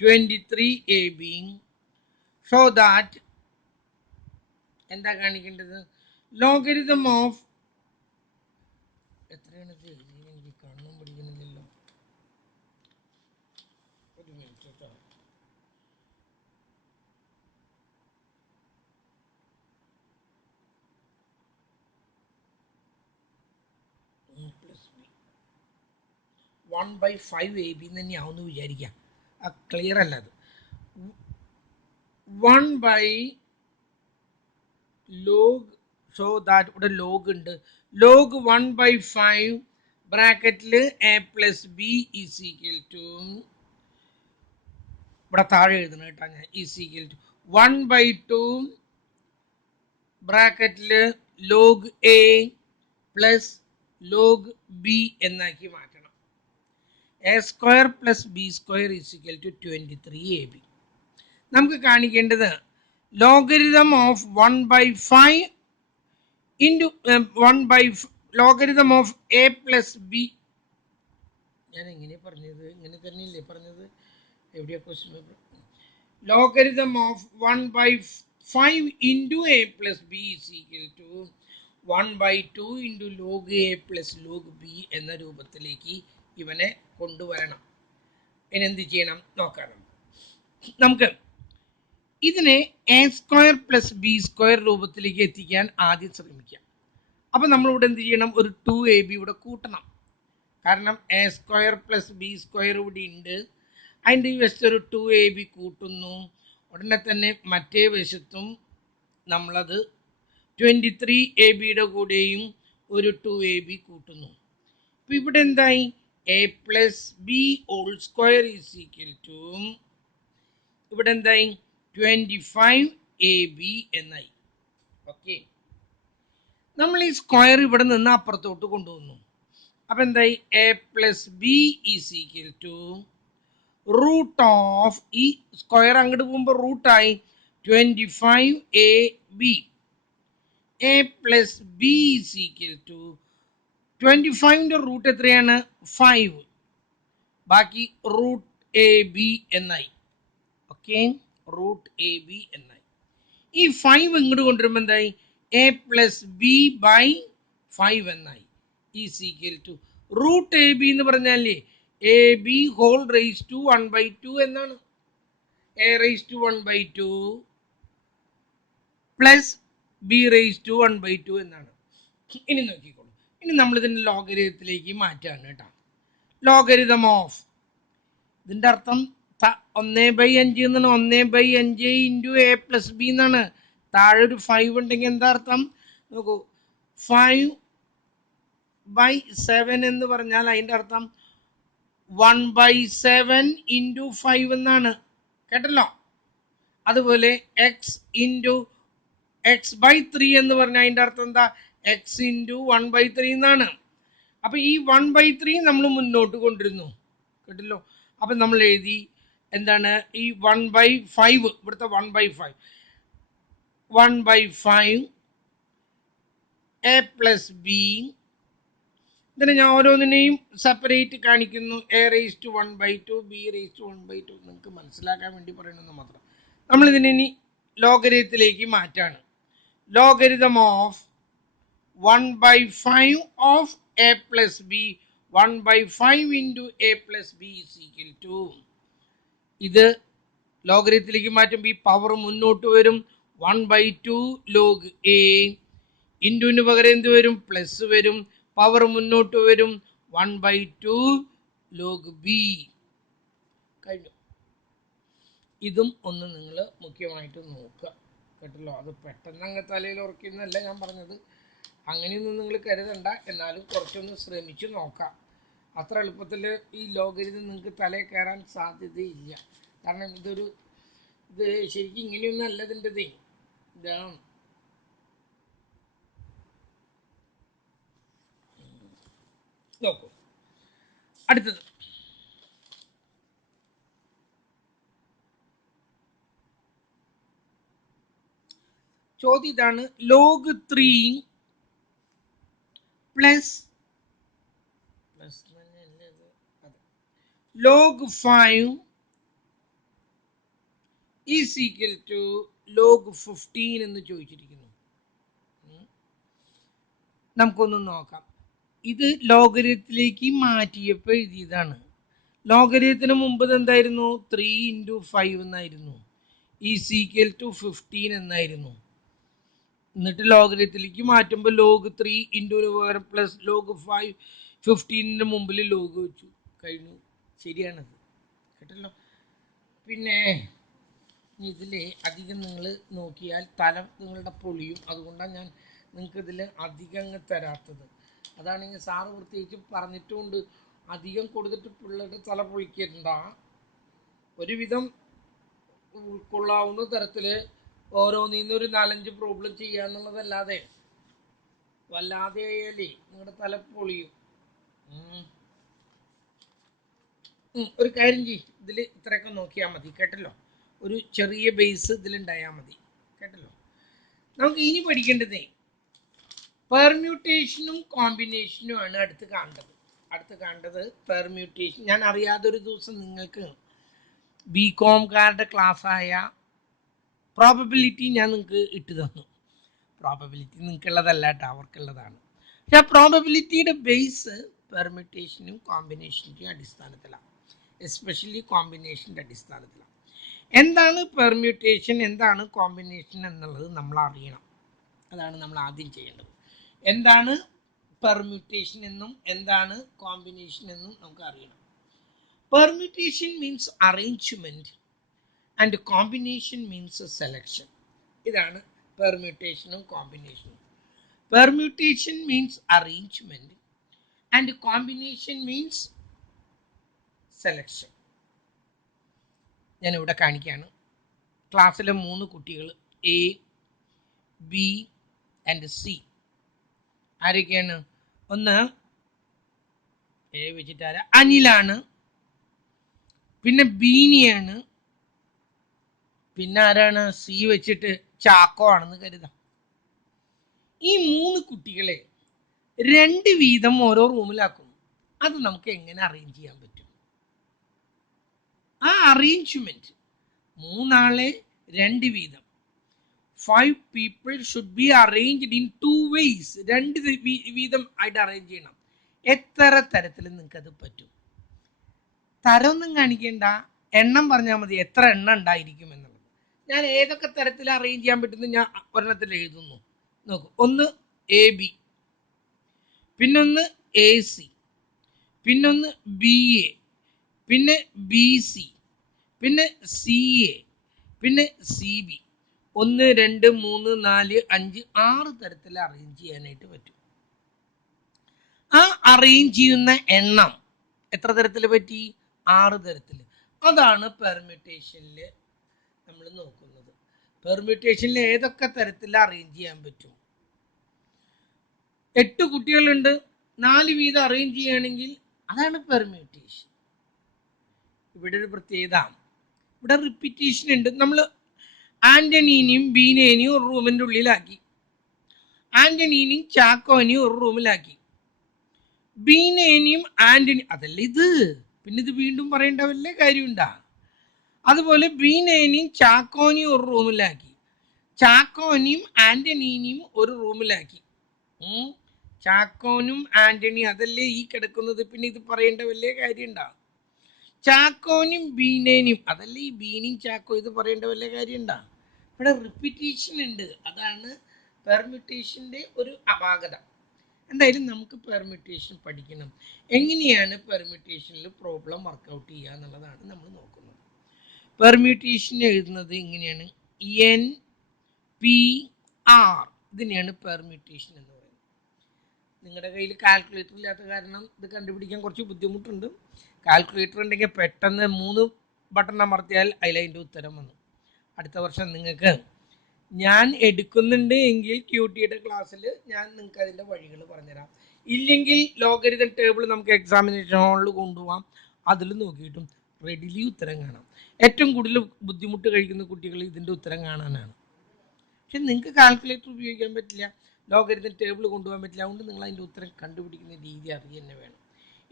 23ab, so that എന്താ കാണിക്കേണ്ടത്, ലോഗരിതം ഓഫ്, എത്രയാണ് ഇത് എഴുതിയത്, എനിക്ക് കണ്ണും പിടിക്കുന്നില്ലല്ലോ. ഒരു മിനിറ്റ് കേട്ടോ. പ്ലസ് ബി 1/5ab തന്നെയാവുമെന്ന് വിചാരിക്കാം. ക്ലിയർ അല്ല അത്. 1 by ലോഗ്, സോ ദാറ്റ് ഇവിടെ ലോഗ് ഉണ്ട്. ലോഗ് 1/5 ബ്രാക്കറ്റിൽ a plus B is equal to, ഇവിടെ താഴെ എഴുതണം കേട്ടോ ഞാൻ, ഈസ് ഈക്വൽ ടു 1/2 ബ്രാക്കറ്റിൽ log A plus log B എന്നാക്കി മാറ്റണം. A square plus B square is equal to 23ab. നമുക്ക് കാണിക്കേണ്ടത് logarithm of 1/5 into 1/, logarithm of A plus B. ഞാൻ എങ്ങനെ പറഞ്ഞത്, ഇങ്ങനെ തന്നെയല്ലേ പറഞ്ഞത്, എവിടെയാ question paper. Logarithm of 1/5 into A plus B is equal to 1/2 into log A plus log B എന്ന രൂപത്തിലേക്ക് ഇവനെ കൊണ്ടുവരണം. ഇതിനെന്ത് ചെയ്യണം നോക്കാം. നമുക്ക് ഇതിനെ A square plus B square രൂപത്തിലേക്ക് എത്തിക്കാൻ ആദ്യം ശ്രമിക്കാം. അപ്പം നമ്മളിവിടെ എന്ത് ചെയ്യണം? ഒരു 2ab ഇവിടെ കൂട്ടണം. കാരണം A square plus B square ഇവിടെ ഉണ്ട്. അതിൻ്റെ ഈ വശത്ത് ഒരു 2ab കൂട്ടുന്നു. ഉടനെ തന്നെ മറ്റേ വശത്തും നമ്മളത് 23ab കൂടെയും ഒരു 2ab കൂട്ടുന്നു. അപ്പം ഇവിടെ എന്തായി? A plus B whole square is equal to ഇവിടെ എന്തായി? 25ab എന്നായി. ഓക്കെ, നമ്മൾ ഈ സ്ക്വയർ ഇവിടെ നിന്ന് അപ്പുറത്തോട്ട് കൊണ്ടുവന്നു. അപ്പം എന്തായി? A plus B is equal to root of ഈ സ്ക്വയർ അങ്ങോട്ട് പോകുമ്പോൾ റൂട്ടായി 25ab. A plus B is equal to 25ൻ്റെ റൂട്ട് എത്രയാണ്? 5. ബാക്കി റൂട്ട് എ ബി എന്നായി. ഓക്കെ, റൂട്ട് എ ബി എന്നായി. ഈ 5 ഇങ്ങോട്ട് കൊണ്ടുവരുമ്പോൾ എന്തായി? എ പ്ലസ് ബി ബൈ 5 എന്നായി. Is equal to root A B എന്ന് പറഞ്ഞാലേ A B whole raise to 1/2 എന്നാണ്. A raise to 1/2 plus B raise to 1/2 എന്നാണ്. ഇനി നോക്കിക്കോളൂ. ഇനി നമ്മൾ ഇതിൻ്റെ ലോഗരിതത്തിലേക്ക് മാറ്റാണ് കേട്ടോ. ലോഗരിതം ഓഫ് ഇതിൻ്റെ അർത്ഥം 1/5 എന്നാണ്. 1/5 ഇൻറ്റു എ പ്ലസ് ബി എന്നാണ്. താഴെ ഒരു 5 ഉണ്ടെങ്കിൽ എന്താ അർത്ഥം? നോക്കൂ, 5/7 എന്ന് പറഞ്ഞാൽ അതിൻ്റെ അർത്ഥം 1/7 ഇൻറ്റു 5 എന്നാണ്. കേട്ടല്ലോ? അതുപോലെ x/3 എന്ന് പറഞ്ഞാൽ അതിൻ്റെ അർത്ഥം എന്താ? x ഇൻറ്റു 1/3 എന്നാണ്. അപ്പം ഈ 1/3 നമ്മൾ മുന്നോട്ട് കൊണ്ടിരുന്നു. കേട്ടല്ലോ? അപ്പം നമ്മൾ എഴുതി എന്താണ്? ഈ 1/5 ഇവിടുത്തെ 1/5 എ പ്ലസ് ബി. ഇതിനെ ഞാൻ ഓരോന്നിനെയും സെപ്പറേറ്റ് കാണിക്കുന്നു. A raise to 1/2 B raise to 1/2 നിങ്ങൾക്ക് മനസ്സിലാക്കാൻ വേണ്ടി പറയണമെന്ന് മാത്രം. നമ്മളിതിനെ ഇനി ലോഗരിതത്തിലേക്ക് മാറ്റാണ്. Logarithm of 1/5 of A plus B 1/5 into A plus B is equal to ഇത് ലോഗരിതത്തിലേക്ക് മാറ്റുമ്പോൾ ഈ പവർ മുന്നോട്ട് വരും. 1/2 ലോഗ് എ ഇൻറ്റുവിന് പകരം എന്ത് വരും? പ്ലസ് വരും. പവർ മുന്നോട്ട് വരും. 1/2 ലോഗ് ബി. കഴിഞ്ഞു. ഇതും ഒന്ന് നിങ്ങൾ മുഖ്യമായിട്ട് നോക്കുക. കേട്ടല്ലോ? അത് പെട്ടെന്ന് അങ്ങ് തലയിൽ ഉറക്കുന്നല്ല ഞാൻ പറഞ്ഞത്. അങ്ങനെയൊന്നും നിങ്ങൾ കരുതണ്ട. എന്നാലും കുറച്ചൊന്ന് ശ്രമിച്ച് നോക്കാം. അത്ര എളുപ്പത്തിൽ ഈ ലോഗരിതം നിങ്ങൾക്ക് തലയിൽ കയറാൻ സാധ്യതയില്ല. കാരണം ഇത് ശരിക്കും ഇങ്ങനെയൊന്നും അല്ല ഇതിൻ്റെതേ. ഇതാണ് നോക്കൂ. അടുത്തത് ചോദ്യം ഇതാണ്. Log 3 plus log 5 is equal to log 15 എന്ന് ചോദിച്ചിരിക്കുന്നു. നമുക്കൊന്ന് നോക്കാം. ഇത് ലോഗരിതത്തിലേക്ക് മാറ്റിയപ്പോൾ എഴുതിയതാണ്. ലോഗരിതത്തിന് മുമ്പ് എന്തായിരുന്നു? 3 ഇൻറ്റു 5 എന്നായിരുന്നു. ഈസ് ഈക്വൽ ടു 15 എന്നായിരുന്നു. എന്നിട്ട് ലോഗരിതത്തിലേക്ക് മാറ്റുമ്പോൾ ലോഗ് 3 ഇൻറ്റുവിന് പകരം പ്ലസ് ലോഗ് 5 15ന് മുമ്പിൽ ലോഗ് വെച്ചു. കഴിഞ്ഞു. ശരിയാണത്. കേട്ടല്ലോ? പിന്നെ ഇതിൽ അധികം നിങ്ങൾ നോക്കിയാൽ തല നിങ്ങളുടെ പൊളിയും. അതുകൊണ്ടാണ് ഞാൻ നിങ്ങൾക്കിതിൽ അധികം അങ്ങ് തരാത്തത്. അതാണെങ്കിൽ സാറ് പ്രത്യേകിച്ച് പറഞ്ഞിട്ടുമുണ്ട് അധികം കൊടുത്തിട്ട് പിള്ളേരുടെ തല പൊളിക്കണ്ട. ഒരുവിധം ഉൾക്കൊള്ളാവുന്ന തരത്തിൽ ഓരോന്നിന്നൊരു 4-5 പ്രോബ്ലം ചെയ്യാന്നുള്ളതല്ലാതെ വല്ലാതെ ആയാലേ നിങ്ങളുടെ തല പൊളിയും. ഒരു കാര്യം ചെയ്യും, ഇതിൽ ഇത്രയൊക്കെ നോക്കിയാൽ മതി. കേട്ടല്ലോ? ഒരു ചെറിയ ബേസ് ഇതിലുണ്ടായാൽ മതി. കേട്ടല്ലോ? നമുക്ക് ഇനി പഠിക്കേണ്ടതേ പെർമ്യൂട്ടേഷനും കോമ്പിനേഷനും ആണ് അടുത്ത് കാണേണ്ടത്. പെർമ്യൂട്ടേഷൻ ഞാൻ അറിയാതൊരു ദിവസം നിങ്ങൾക്ക് ബികോംകാരുടെ ക്ലാസ്സായ പ്രോബബിലിറ്റി ഞാൻ നിങ്ങൾക്ക് ഇട്ട് തന്നു. പ്രോബബിലിറ്റി നിങ്ങൾക്കുള്ളതല്ല കേട്ടോ, അവർക്കുള്ളതാണ്. പക്ഷെ ആ പ്രോബബിലിറ്റിയുടെ ബേസ് പെർമ്യൂട്ടേഷനും കോമ്പിനേഷൻ്റെയും അടിസ്ഥാനത്തിലാണ്. എസ്പെഷ്യലി കോമ്പിനേഷൻ്റെ അടിസ്ഥാനത്തിലാണ്. എന്താണ് പെർമ്യൂട്ടേഷൻ, എന്താണ് കോമ്പിനേഷൻ എന്നുള്ളത് നമ്മൾ അറിയണം. അതാണ് നമ്മൾ ആദ്യം ചെയ്യേണ്ടത്. എന്താണ് പെർമ്യൂട്ടേഷൻ എന്നും എന്താണ് കോമ്പിനേഷൻ എന്നും നമുക്ക് അറിയണം. Permutation means arrangement and combination means selection. ഇതാണ് പെർമ്യൂട്ടേഷനും കോമ്പിനേഷനും. Permutation means arrangement and combination means selection. ഞാൻ ഇവിടെ കാണിക്കുകയാണ്. ക്ലാസ്സിലെ 3 കുട്ടികൾ എ, ബി ആൻഡ് സി. ആരൊക്കെയാണ്? ഒന്ന് എ വെച്ചിട്ട് അനിലാണ്, പിന്നെ ബീനിയാണ്, പിന്നെ ആരാണ്? സി വെച്ചിട്ട് ചാക്കോ ആണെന്ന് കരുതാം. ഈ 3 കുട്ടികളെ 2 വീതം ഓരോ റൂമിലാക്കുന്നു. അത് നമുക്ക് എങ്ങനെ അറേഞ്ച് ചെയ്യാൻ പറ്റും? ആ അറേഞ്ച്മെന്റ് 3 ആളെ 2 വീതം, 5 people should be arranged in 2 ways. 2 വീതം ആയിട്ട് അറേഞ്ച് ചെയ്യണം. എത്ര തരത്തിൽ നിങ്ങൾക്ക് അത് പറ്റും? തരമൊന്നും കാണിക്കേണ്ട, എണ്ണം പറഞ്ഞാൽ മതി, എത്ര എണ്ണം ഉണ്ടായിരിക്കും എന്നുള്ളത്. ഞാൻ ഏതൊക്കെ തരത്തിൽ അറേഞ്ച് ചെയ്യാൻ പറ്റുന്ന ഞാൻ ഒരെണ്ണത്തിൽ എഴുതുന്നു. നോക്കൂ, ഒന്ന് എ ബി, പിന്നൊന്ന് എ സി, പിന്നൊന്ന് ബി എ, പിന്നെ ബി സി, പിന്നെ സി എ, പിന്നെ സി ബി. 1 2 3 4 5 6 തരത്തിൽ അറേഞ്ച് ചെയ്യാനായിട്ട് പറ്റും. ആ അറേഞ്ച് ചെയ്യുന്ന എണ്ണം എത്ര തരത്തിൽ പറ്റി? 6 തരത്തിൽ. അതാണ് പെർമ്യൂട്ടേഷനിൽ നമ്മൾ നോക്കുന്നത്. പെർമ്യൂട്ടേഷനിൽ ഏതൊക്കെ തരത്തിൽ അറേഞ്ച് ചെയ്യാൻ പറ്റും? 8 കുട്ടികളുണ്ട്, 4 വീതം അറേഞ്ച് ചെയ്യുകയാണെങ്കിൽ അതാണ് പെർമ്യൂട്ടേഷൻ. ഇവിടെ ഒരു പ്രത്യേകത, ഇവിടെ റിപ്പീറ്റേഷൻ ഉണ്ട്. നമ്മൾ ആന്റണീനെയും ബീനേനെയും ഒരു റൂമിൻ്റെ ഉള്ളിലാക്കി, ആന്റണീനെയും ചാക്കോനെയും ഒരു റൂമിലാക്കി, ബീനേനെയും ആന്റണി, അതല്ല ഇത്, പിന്നെ ഇത് വീണ്ടും പറയേണ്ട വല്ല കാര്യമുണ്ടാ? അതുപോലെ ബീനേനെയും ചാക്കോനെയും ഒരു റൂമിലാക്കി, ചാക്കോനെയും ആന്റണീനെയും ഒരു റൂമിലാക്കി. ചാക്കോനും ആന്റണി അതല്ലേ ഈ കിടക്കുന്നത്, പിന്നെ ഇത് പറയേണ്ട വല്ല കാര്യം ഉണ്ടാ? ചാക്കോനും ബീനേനെയും അതല്ലേ ഈ ബീനിയും ചാക്കോ, ഇത് പറയേണ്ട വല്ല കാര്യം ഉണ്ടാ? ഇവിടെ റിപ്പീറ്റേഷൻ ഉണ്ട്. അതാണ് പെർമ്യൂട്ടേഷൻ്റെ ഒരു അപാകത. എന്തായാലും നമുക്ക് പെർമ്യൂട്ടേഷൻ പഠിക്കണം. എങ്ങനെയാണ് പെർമ്യൂട്ടേഷനിൽ പ്രോബ്ലം വർക്കൗട്ട് ചെയ്യുക എന്നുള്ളതാണ് നമ്മൾ നോക്കുന്നത്. പെർമ്യൂട്ടേഷൻ എഴുതുന്നത് ഇങ്ങനെയാണ്, എൻ പി ആർ. ഇതിനെയാണ് പെർമ്യൂട്ടേഷൻ എന്ന് പറയുന്നത്. നിങ്ങളുടെ കയ്യിൽ കാൽക്കുലേറ്റർ ഇല്ലാത്ത കാരണം ഇത് കണ്ടുപിടിക്കാൻ കുറച്ച് ബുദ്ധിമുട്ടുണ്ട്. കാൽക്കുലേറ്റർ ഉണ്ടെങ്കിൽ പെട്ടെന്ന് 3 ബട്ടൺ അമർത്തിയാൽ അതിൻ്റെ ഉത്തരം വന്നു. അടുത്ത വർഷം നിങ്ങൾക്ക് ഞാൻ എടുക്കുന്നുണ്ട് എങ്കിൽ ക്യൂട്ടിയുടെ ക്ലാസ്സിൽ ഞാൻ നിങ്ങൾക്ക് അതിൻ്റെ വഴികൾ പറഞ്ഞുതരാം. ഇല്ലെങ്കിൽ ലോഗരിതം ടേബിൾ നമുക്ക് എക്സാമിനേഷൻ ഹാളിൽ കൊണ്ടുപോകാം. അതിൽ നോക്കിയിട്ടും റെഡിലി ഉത്തരം കാണാം. ഏറ്റവും കൂടുതൽ ബുദ്ധിമുട്ട് കഴിക്കുന്ന കുട്ടികൾ ഇതിൻ്റെ ഉത്തരം കാണാനാണ്. പക്ഷെ നിങ്ങൾക്ക് കാൽക്കുലേറ്റർ ഉപയോഗിക്കാൻ പറ്റില്ല, ലോഗരിതം ടേബിൾ കൊണ്ടുപോകാൻ പറ്റില്ല. അതുകൊണ്ട് നിങ്ങൾ അതിൻ്റെ ഉത്തരം കണ്ടുപിടിക്കുന്ന രീതി അറിയുക തന്നെ വേണം.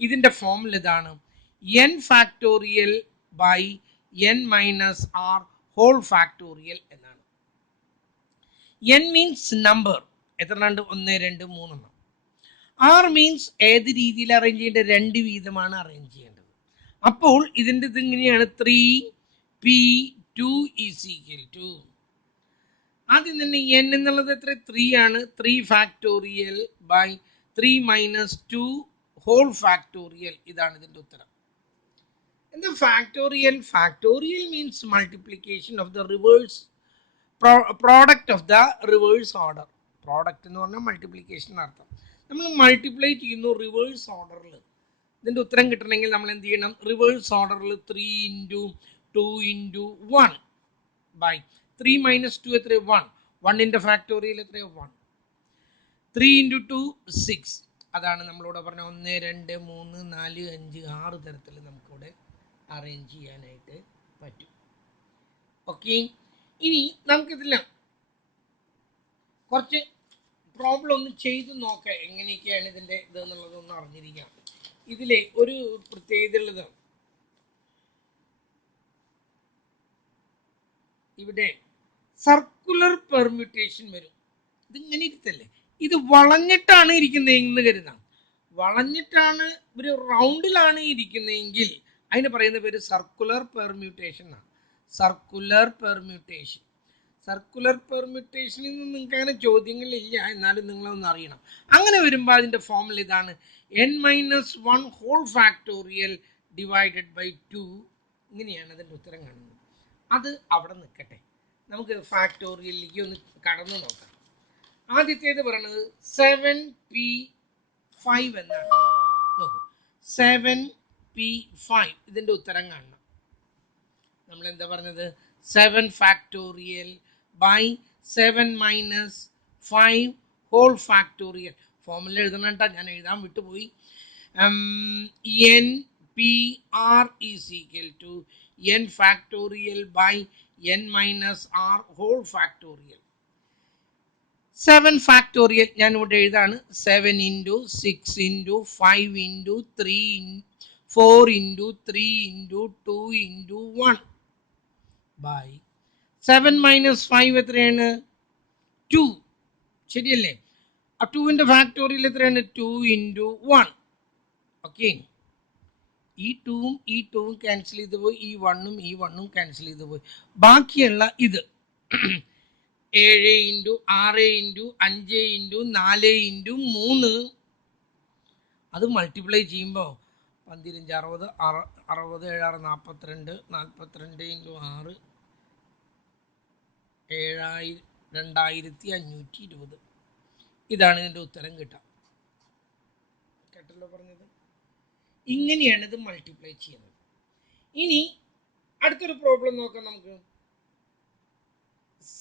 ഇതിൻ്റെ ഫോമുല ഇതാണ്, N factorial by N minus R whole factorial എന്നാണ്. എൻ മീൻസ് നമ്പർ, എത്ര ഉണ്ട്? 1 2 3. ആർ മീൻസ് ഏത് രീതിയിൽ അറേഞ്ച് ചെയ്യേണ്ടത്? 2 വീതമാണ് അറേഞ്ച് ചെയ്യേണ്ടത്. അപ്പോൾ ഇതിൻ്റെ ഇതിങ്ങനെയാണ്, 3p2 = ആദ്യം തന്നെ എൻ എന്നുള്ളത് എത്ര? 3 ആണ്. 3 factorial by 3 minus 2 whole factorial. ഇതാണ് ഇതിൻ്റെ ഉത്തരം. എന്താ factorial? Factorial means multiplication of the reverse product of the reverse order. Product എന്ന് പറഞ്ഞാൽ മൾട്ടിപ്ലിക്കേഷൻ അർത്ഥം. നമ്മൾ മൾട്ടിപ്ലൈ ചെയ്യുന്നു റിവേഴ്സ് ഓർഡറിൽ. ഇതിൻ്റെ ഉത്തരം കിട്ടണമെങ്കിൽ നമ്മൾ എന്ത് ചെയ്യണം? റിവേഴ്സ് ഓർഡറിൽ 3 × 2 × 1 ബൈ 3 മൈനസ് 2 എത്ര? 1. 1ൻ്റെ ഫാക്ടോറിയൽ എത്ര? 1. 3 × 2 6. അതാണ് നമ്മളിവിടെ പറഞ്ഞ 1 2 3 4 5 6 തരത്തിൽ നമുക്കിവിടെ അറേഞ്ച് ചെയ്യാനായിട്ട് പറ്റും. ഓക്കെ, ഇനി നമുക്കിതില്ല കുറച്ച് പ്രോബ്ലം ഒന്ന് ചെയ്ത് നോക്കാം, എങ്ങനെയൊക്കെയാണ് ഇതിൻ്റെ ഇത് എന്നുള്ളതൊന്ന് അറിഞ്ഞിരിക്കാം. ഇതിലെ ഒരു പ്രത്യേകത ഉള്ളത്, ഇവിടെ സർക്കുലർ പെർമ്യൂട്ടേഷൻ വരും. ഇതിങ്ങനെ ഇരുത്തല്ലേ, ഇത് വളഞ്ഞിട്ടാണ് ഇരിക്കുന്നത് എന്ന് കരുതാം. വളഞ്ഞിട്ടാണ്, ഒരു റൗണ്ടിലാണ് ഇരിക്കുന്നതെങ്കിൽ അതിന് പറയുന്ന പേര് സർക്കുലർ പെർമ്യൂട്ടേഷൻ ആണ്. Circular permutation. സർക്കുലർ പെർമ്യൂട്ടേഷനിൽ നിന്ന് നിങ്ങൾക്ക് അങ്ങനെ ചോദ്യങ്ങളില്ല, എന്നാലും നിങ്ങളൊന്ന് അറിയണം. അങ്ങനെ വരുമ്പോൾ അതിൻ്റെ ഫോർമുല ഇതാണ്: n-1 whole factorial divided by 2. ഇങ്ങനെയാണ് അതിൻ്റെ ഉത്തരം കാണുന്നത്. അത് അവിടെ നിൽക്കട്ടെ, നമുക്ക് ഫാക്ടോറിയലിലേക്ക് ഒന്ന് കടന്നു നോക്കാം. ആദ്യത്തേത് പറയുന്നത് 7p5 എന്നാണ്. നോക്കൂ, 7p5 ഇതിൻ്റെ ഉത്തരം കാണണം. നമ്മൾ എന്താ പറഞ്ഞത്? 7 factorial by 7 minus 5 whole factorial. Formula എഴുതണം കേട്ടോ, ഞാൻ എഴുതാൻ വിട്ടുപോയി. NPR is equal to n factorial by n minus r whole factorial. 7 factorial ഞാൻ ഇവിടെ എഴുതാണ്. 7 into 6 into 5 into 3 4 into 3 into 2 into 1 by 7 minus 5 എത്രയാണ്? 2. ശരിയല്ലേ? ആ 2ൻ്റെ ഫാക്ടോറിയൽ എത്രയാണ്? 2 ഇൻറ്റു 1. ഓക്കെ, ഈ 2ഉം ഈ 2ഉം ക്യാൻസൽ ചെയ്ത് പോയി, ഈ 1ഉം ഈ 1ഉം ക്യാൻസൽ ചെയ്ത് പോയി. ബാക്കിയുള്ള ഇത് 7 ഇൻറ്റു 6 ഇൻറ്റു 5 ഇൻറ്റു 4 ഇൻറ്റു 3 അത് മൾട്ടിപ്ലൈ ചെയ്യുമ്പോൾ 15 60 60 7 6 42 42 ഇൻറ്റു 6 2520. ഇതാണ് ഇതിൻ്റെ ഉത്തരം കിട്ടുക. കേട്ടല്ലോ പറഞ്ഞത്? ഇങ്ങനെയാണ് ഇത് മൾട്ടിപ്ലൈ ചെയ്യുന്നത്. ഇനി അടുത്തൊരു പ്രോബ്ലം നോക്കാം നമുക്ക്.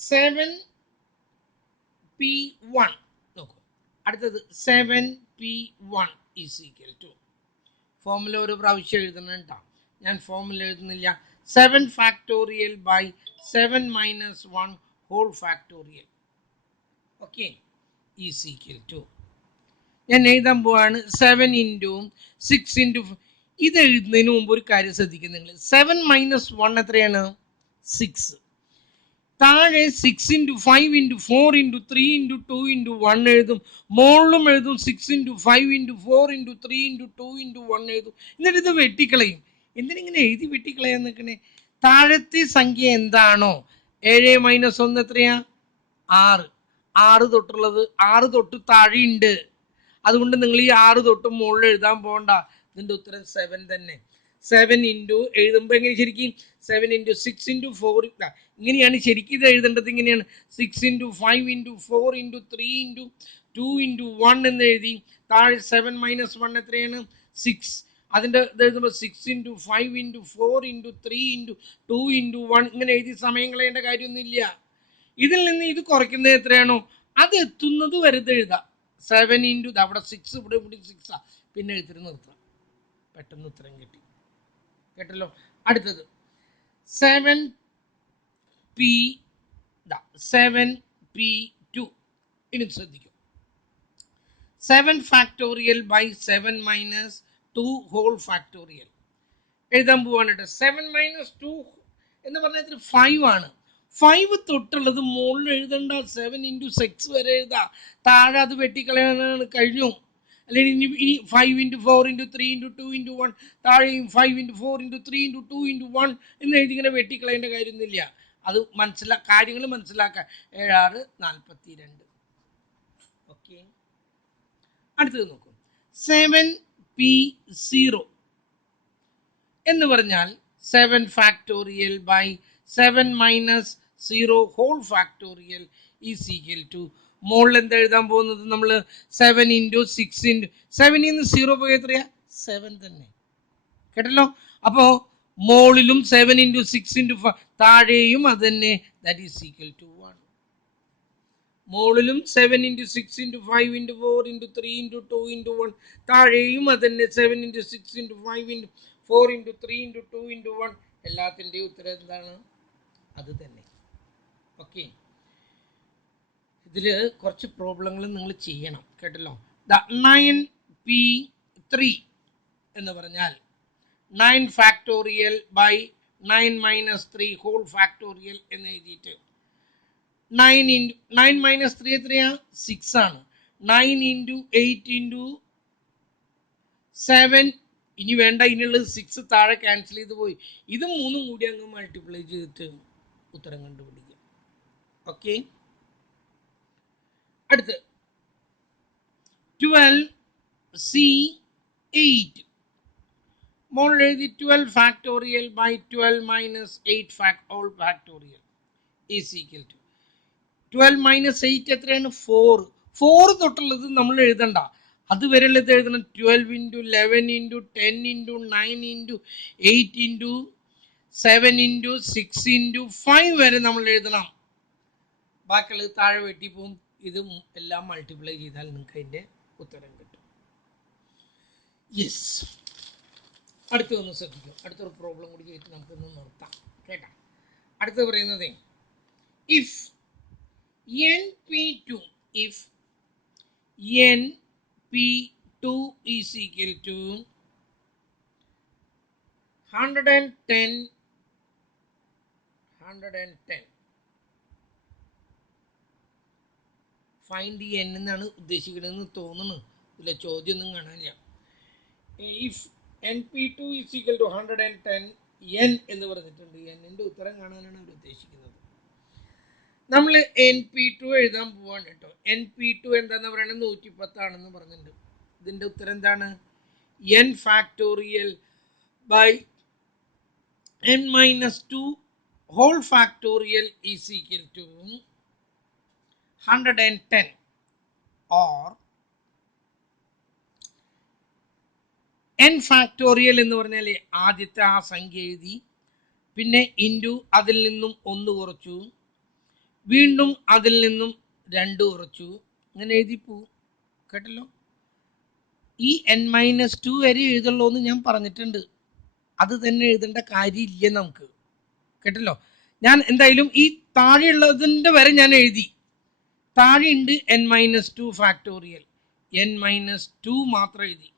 7p1 നോക്കൂ. അടുത്തത് 7p1 is equal to, formula ഒരു പ്രാവശ്യം എഴുതണം കേട്ടോ, ഞാൻ ഫോർമുല എഴുതുന്നില്ല. 7 factorial by 7 minus 1 whole factorial. Okay, is equal to, ഞാൻ എഴുതാൻ പോവാണ് 7 ഇൻറ്റു 6 ഇൻറ്റു. ഇത് എഴുതുന്നതിന് മുമ്പ് ഒരു കാര്യം ശ്രദ്ധിക്കുക നിങ്ങൾ. 7 മൈനസ് 1 എത്രയാണ്? 6. താഴെ 6 into 5 into 4 into 3 into 2 into 1 എഴുതും, മുകളിലും എഴുതും 6 into 5 into 4 into 3 into 2 into 1 എഴുതും. എന്നിട്ട് ഇത് വെട്ടിക്കളയും. എന്തിനിങ്ങനെ എഴുതി വെട്ടിക്കളയാൻ നിൽക്കണേ? താഴത്തെ സംഖ്യ എന്താണോ 7 മൈനസ് 1 എത്രയാ? 6. 6 തൊട്ടുള്ളത് 6 തൊട്ട് താഴെയുണ്ട്. അതുകൊണ്ട് നിങ്ങൾ ഈ 6 തൊട്ട് മുകളിൽ എഴുതാൻ പോകണ്ട. ഇതിൻ്റെ ഉത്തരം 7 തന്നെ. 7 ഇൻറ്റു എഴുതുമ്പോൾ എങ്ങനെ ശരിക്കും 7 ഇൻറ്റു 6 ഇൻറ്റു 4 ഇങ്ങനെയാണ് ശരിക്കും ഇത് എഴുതേണ്ടത്. ഇങ്ങനെയാണ് 6 into 5 into 4 into 3 into 2 into 1 എന്ന് എഴുതി. താഴെ 7 മൈനസ് 1 എത്രയാണ്? 6. അതിൻ്റെ ഇത് എഴുതുമ്പോൾ 6 into 5 into 4 into 3 into 2 into 1 ഇങ്ങനെ എഴുതി സമയം കളയേണ്ട കാര്യമൊന്നുമില്ല. ഇതിൽ നിന്ന് ഇത് കുറയ്ക്കുന്നത് എത്രയാണോ അത് എത്തുന്നത് വരെ എഴുതാം. 7 ഇൻറ്റു അവിടെ 6, ഇവിടെ 6 പിന്നെ എഴുതിട്ട് നിർത്താം. പെട്ടെന്ന് ഉത്തരം കിട്ടി. കേട്ടല്ലോ? അടുത്തത് 7p2. ഇനി ശ്രദ്ധിക്കും. 7 factorial by 7 minus 2 whole factorial എഴുതാൻ പോവാണ് കേട്ടോ. 7 മൈനസ് 2 എന്ന് പറഞ്ഞാൽ 5 ആണ്. 5 തൊട്ടുള്ളത് മുകളിൽ എഴുതണ്ട, 7 ഇൻറ്റു 6 വരെ എഴുതാം. താഴെ അത് വെട്ടിക്കളയാനാണ് കഴിഞ്ഞു. അല്ലെങ്കിൽ ഇനി 5 ഇൻറ്റു 4 ഇൻറ്റു 3 ഇൻറ്റു 2 ഇൻറ്റു 1 താഴെയും 5 ഇൻറ്റു 4 ഇൻറ്റു 3 ഇൻറ്റു 2 ഇൻറ്റു 1 എന്ന് എഴുതി ഇങ്ങനെ വെട്ടിക്കളയേണ്ട കാര്യമൊന്നുമില്ല. അത് കാര്യങ്ങൾ മനസ്സിലാക്കാൻ. 7 42. ഓക്കെ, അടുത്തത് നോക്കൂ. 7p0 എന്ന് പറഞ്ഞാൽ 7 factorial by 7 minus 0 whole factorial is equal to, മുകളിൽ എന്താ എഴുതാൻ പോകുന്നത് നമ്മൾ? 7 ഇൻറ്റു 6 ഇൻറ്റു 7 നിന്ന് 0 പോയി എത്രയാ? 7 തന്നെ. കേട്ടല്ലോ? അപ്പോൾ മുകളിലും 7 ഇൻറ്റു 6 ഇൻറ്റു താഴെയും അത് തന്നെ, ദാറ്റ് ഈസ് ഈക്വൽ ടു 1. മുകളിലും 7 into 6 into 5 into 4 into 3 into 2 into 1 താഴെയും അത് തന്നെ, 7 into 6 into 5 into 4 into 3 into 2 into 1. എല്ലാത്തിൻ്റെയും ഉത്തരം എന്താണ്? അത് തന്നെ. ഓക്കെ, ഇതിൽ കുറച്ച് പ്രോബ്ലങ്ങൾ നിങ്ങൾ ചെയ്യണം. കേട്ടല്ലോ? 9p3 എന്ന് പറഞ്ഞാൽ 9 factorial by 9 minus 3 whole factorial എന്ന് എഴുതിയിട്ട് 9 മൈനസ് 3 എത്രയാ? 6 ആണ്. 9 ഇൻറ്റു 8 ഇൻറ്റു 7 ഇനി വേണ്ട, ഇനിയുള്ളത് 6 താഴെ ക്യാൻസൽ ചെയ്ത് പോയി. ഇത് 3 കൂടി അങ്ങ് മൾട്ടിപ്ലൈ ചെയ്തിട്ട് ഉത്തരം കണ്ടുപിടിക്കുക. ഓക്കെ, അടുത്ത് 12C8 മോൾ എഴുതി 12 factorial by 12 minus 8 whole factorial is equal to 12 minus 8 എത്രയാണ്? 4 തൊട്ടുള്ളത് നമ്മൾ എഴുതണ്ട, അതുവരെയുള്ളത് എഴുതണം. 12 into 11 into 10 into 9 into 8 into 7 into 6 into 5 വരെ നമ്മൾ എഴുതണം. ബാക്കിയുള്ളത് താഴെ വെട്ടിപ്പോവും. ഇത് എല്ലാം മൾട്ടിപ്ലൈ ചെയ്താൽ നിങ്ങൾക്ക് അതിൻ്റെ ഉത്തരം കിട്ടും. യെസ്, അടുത്ത് ഒന്ന് ശ്രദ്ധിക്കും. അടുത്തൊരു പ്രോബ്ലം കൂടി ചെയ്തിട്ട് നമുക്കൊന്ന് നിർത്താം കേട്ടാ. അടുത്ത് പറയുന്നത് if NP2 if NP2 is equal to 110 find the n എന്നാണ് ഉദ്ദേശിക്കണമെന്ന് തോന്നുന്നു. ഇതിലെ ചോദ്യമൊന്നും കാണാനില്ല. If NP2 is equal to 110 n എന്ന് പറഞ്ഞിട്ടുണ്ട്. എന്നിൻ്റെ ഉത്തരം കാണാനാണ് അവർ ഉദ്ദേശിക്കുന്നത്. നമ്മൾ NP2 എഴുതാൻ പോവാണ് കേട്ടോ. NP2 എന്താന്ന് പറയുന്നത് 110 ആണെന്ന് പറഞ്ഞിട്ടുണ്ട്. ഇതിൻ്റെ ഉത്തരം എന്താണ്? n factorial by n minus 2 whole factorial is equal to 110 or n factorial എന്ന് പറഞ്ഞാൽ ആദ്യത്തെ ആ സംഖ്യ എഴുതി, പിന്നെ ഇൻറ്റു അതിൽ നിന്നും 1 കുറച്ചു, വീണ്ടും അതിൽ നിന്നും 2 കുറച്ചു, അങ്ങനെ എഴുതിപ്പോ കേട്ടല്ലോ. ഈ n-2 വരെ എഴുതുള്ളൂ എന്ന് ഞാൻ പറഞ്ഞിട്ടുണ്ട്. അത് തന്നെ എഴുതേണ്ട കാര്യമില്ല നമുക്ക്, കേട്ടല്ലോ. ഞാൻ എന്തായാലും ഈ താഴെയുള്ളതിൻ്റെ വരെ ഞാൻ എഴുതി. താഴെ ഉണ്ട് n-2 ഫാക്ടോറിയൽ, n-2 മാത്രം എഴുതി,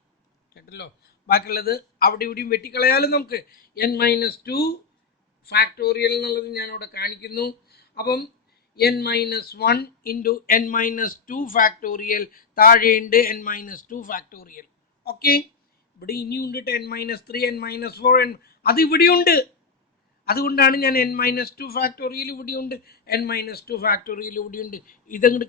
കേട്ടല്ലോ. ബാക്കിയുള്ളത് അവിടെ ഇവിടെയും വെട്ടിക്കളയാലും നമുക്ക് n-2 ഫാക്ടോറിയൽ എന്നുള്ളത് ഞാൻ അവിടെ കാണിക്കുന്നു. അപ്പം n-1 ഇൻറ്റു n-2 ഫാക്ടോറിയൽ, താഴെയുണ്ട് n-2 ഫാക്ടോറിയൽ. ഓക്കെ, ഇവിടെ ഇനിയുണ്ട് n-3 n-4 അത് ഇവിടെയുണ്ട്. അതുകൊണ്ടാണ് ഞാൻ n-2 ഫാക്ടോറിയൽ ഇവിടെയുണ്ട്, n-2 ഫാക്ടോറിയൽ ഇവിടെയുണ്ട്. ഇതങ്ങോട്ട്